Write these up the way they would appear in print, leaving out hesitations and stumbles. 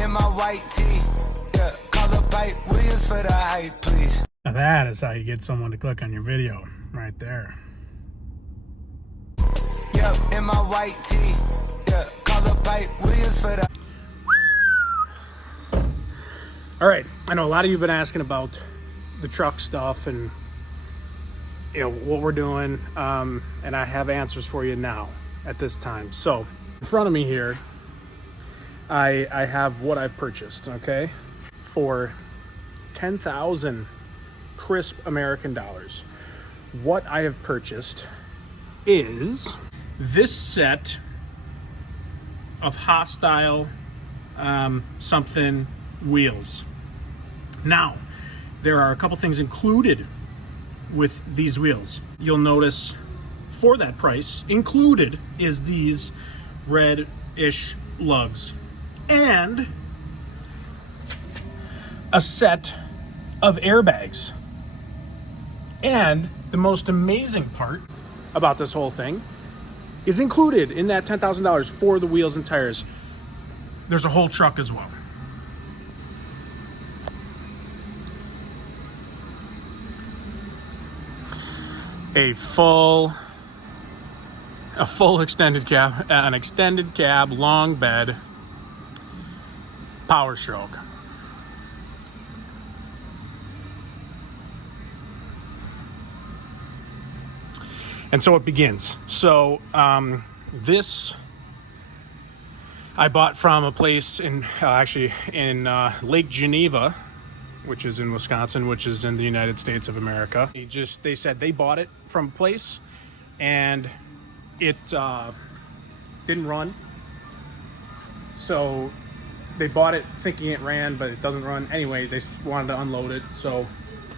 in my white tee. Yeah, call up Pipe Williams for the hype, please. Now that is how you get someone to click on your video, right there. Yep, in my white tee. Yeah, call up Pipe Williams for the. All right, I know a lot of you have been asking about the truck stuff and what we're doing, and I have answers for you now at this time. So in front of me here, I have what I've purchased, okay, for 10,000 crisp American dollars. What I have purchased is this set of Hostile something wheels. Now, there are a couple things included with these wheels. You'll notice for that price, included is these red-ish lugs and a set of airbags. And the most amazing part about this whole thing is included in that $10,000 for the wheels and tires. There's a whole truck as well. A full extended cab, an extended cab, long bed, Powerstroke. And so it begins. So this I bought from a place in Lake Geneva, which is in Wisconsin, which is in the United States of America. They said they bought it from a place and it didn't run. So they bought it thinking it ran, but it doesn't run. Anyway, they wanted to unload it. So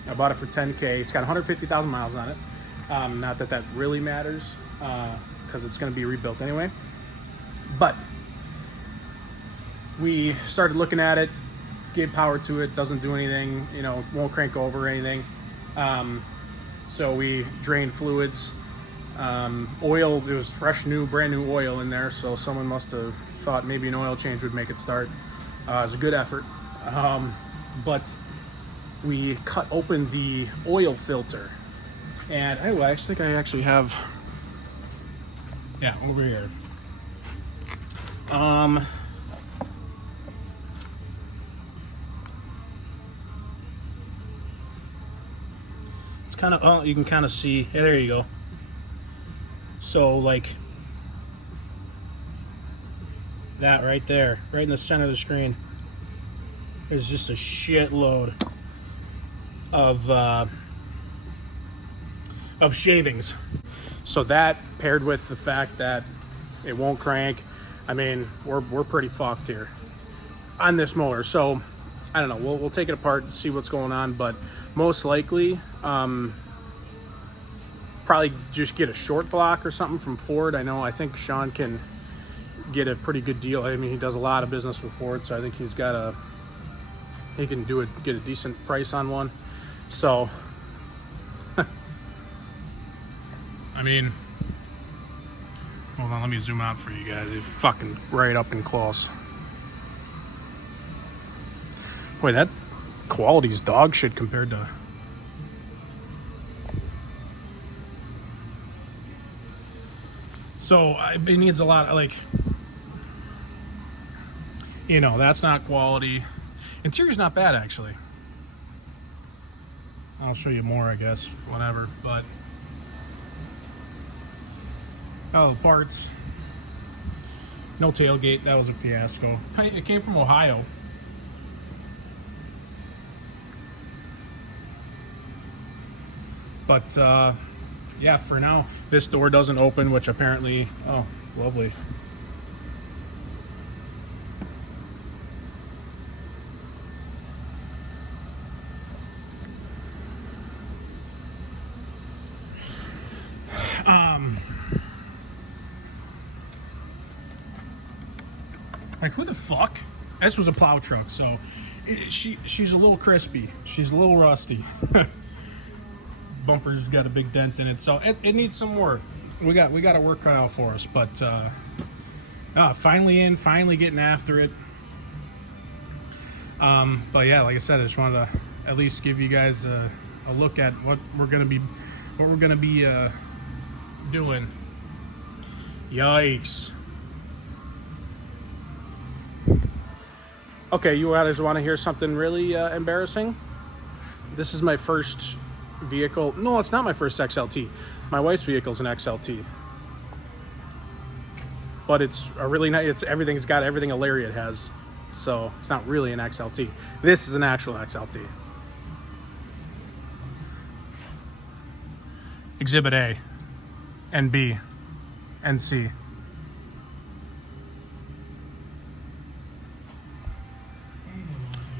I bought it for $10K. It's got 150,000 miles on it. Not that that really matters because it's going to be rebuilt anyway. But we started looking at it, gave power to it, doesn't do anything, won't crank over or anything. So we drained fluids. Oil, there was fresh, brand new oil in there, so someone must have thought maybe an oil change would make it start. It was a good effort. But we cut open the oil filter. And I think I actually have, over here. It's kind of, you can kind of see, there you go. So like that right there, right in the center of the screen, there's just a shitload of shavings. So that paired with the fact that it won't crank, I mean, we're pretty fucked here on this motor. So I don't know, we'll take it apart and see what's going on, but most likely probably just get a short block or something from Ford. I think Sean can get a pretty good deal. I mean, he does a lot of business with Ford, so I think he can get a decent price on one. So I mean, hold on, let me zoom out for you guys. It's fucking right up and close. Boy, that quality's dog shit compared to... So it needs a lot of, that's not quality. Interior's not bad, actually. I'll show you more, I guess, whatever, but... Oh, parts. No tailgate. That was a fiasco. It came from Ohio. But, yeah, for now, this door doesn't open, which apparently... Oh, lovely. Like, who the fuck? This was a plow truck, so she's a little crispy. She's a little rusty. Bumper's got a big dent in it, so it needs some work. We got a work cut out for us, but finally getting after it. But yeah, like I said, I just wanted to at least give you guys a look at what we're gonna be doing. Yikes. Okay, you guys want to hear something really embarrassing? This is my first vehicle. No, it's not my first XLT. My wife's vehicle's an XLT. But it's a really nice, everything's got everything a Lariat has. So it's not really an XLT. This is an actual XLT. Exhibit A and B and C.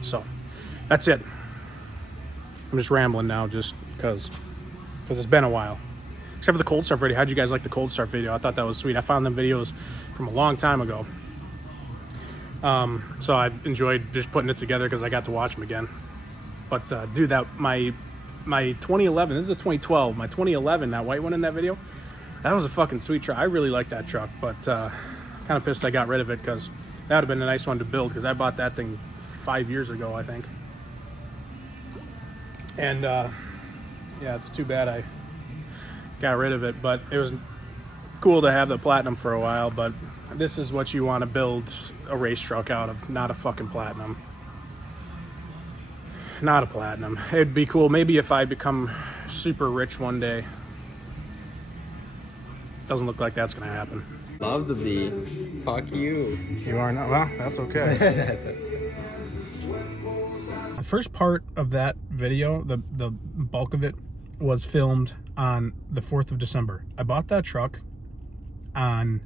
So that's it. I'm just rambling now just because it's been a while. Except for the cold start video. How'd you guys like the cold start video? I thought that was sweet. I found them videos from a long time ago. So I enjoyed just putting it together because I got to watch them again. But dude, that my 2011, this is a 2012, my 2011, that white one in that video, that was a fucking sweet truck. I really like that truck, but kind of pissed I got rid of it because that would have been a nice one to build because I bought that thing 5 years ago, I think. And yeah, it's too bad I got rid of it, but it was cool to have the platinum for a while. But this is what you want to build a race truck out of, not a fucking platinum. Not a platinum. It'd be cool maybe if I become super rich one day. Doesn't look like that's gonna happen. Love the beat. Fuck you. You are not? Well, that's okay. That's okay. The first part of that video, the bulk of it, was filmed on the 4th of December. I bought that truck on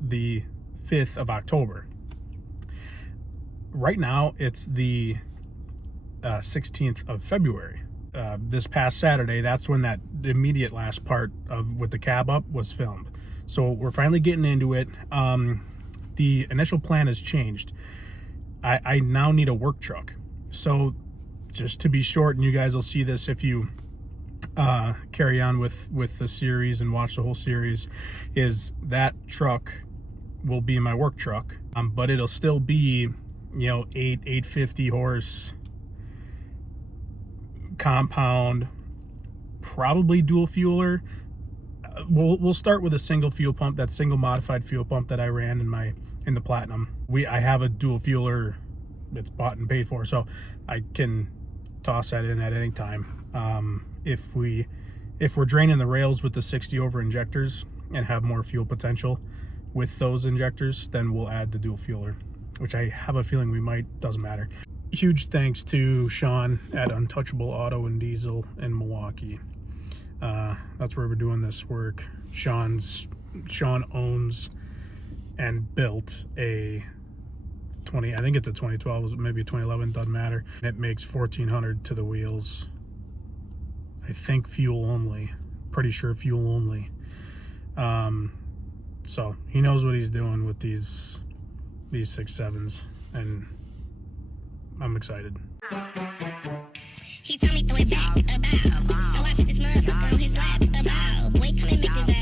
the 5th of October. Right now, it's the 16th of February. This past Saturday, that's when the immediate last part of with the cab up was filmed. So we're finally getting into it. The initial plan has changed. I now need a work truck. So just to be short, and you guys will see this if you carry on with the series and watch the whole series, is that truck will be my work truck, but it'll still be, you know, 850 horse compound, probably dual fueler. We'll start with a single fuel pump, that single modified fuel pump that I ran in the Platinum. I have a dual fueler that's bought and paid for, so I can toss that in at any time. If we're draining the rails with the 60 over injectors and have more fuel potential with those injectors, then we'll add the dual fueler, which I have a feeling we might. Doesn't matter. Huge thanks to Sean at Untouchable Auto and Diesel in Milwaukee. That's where we're doing this work. Sean owns and built a I think it's a 2012, maybe a 2011, doesn't matter. It makes 1,400 to the wheels. I think fuel only. Pretty sure fuel only. So he knows what he's doing with these 6.7s, and I'm excited. He told me throw it back about. So I sit this motherfucker on his lap about. Boy, come and make this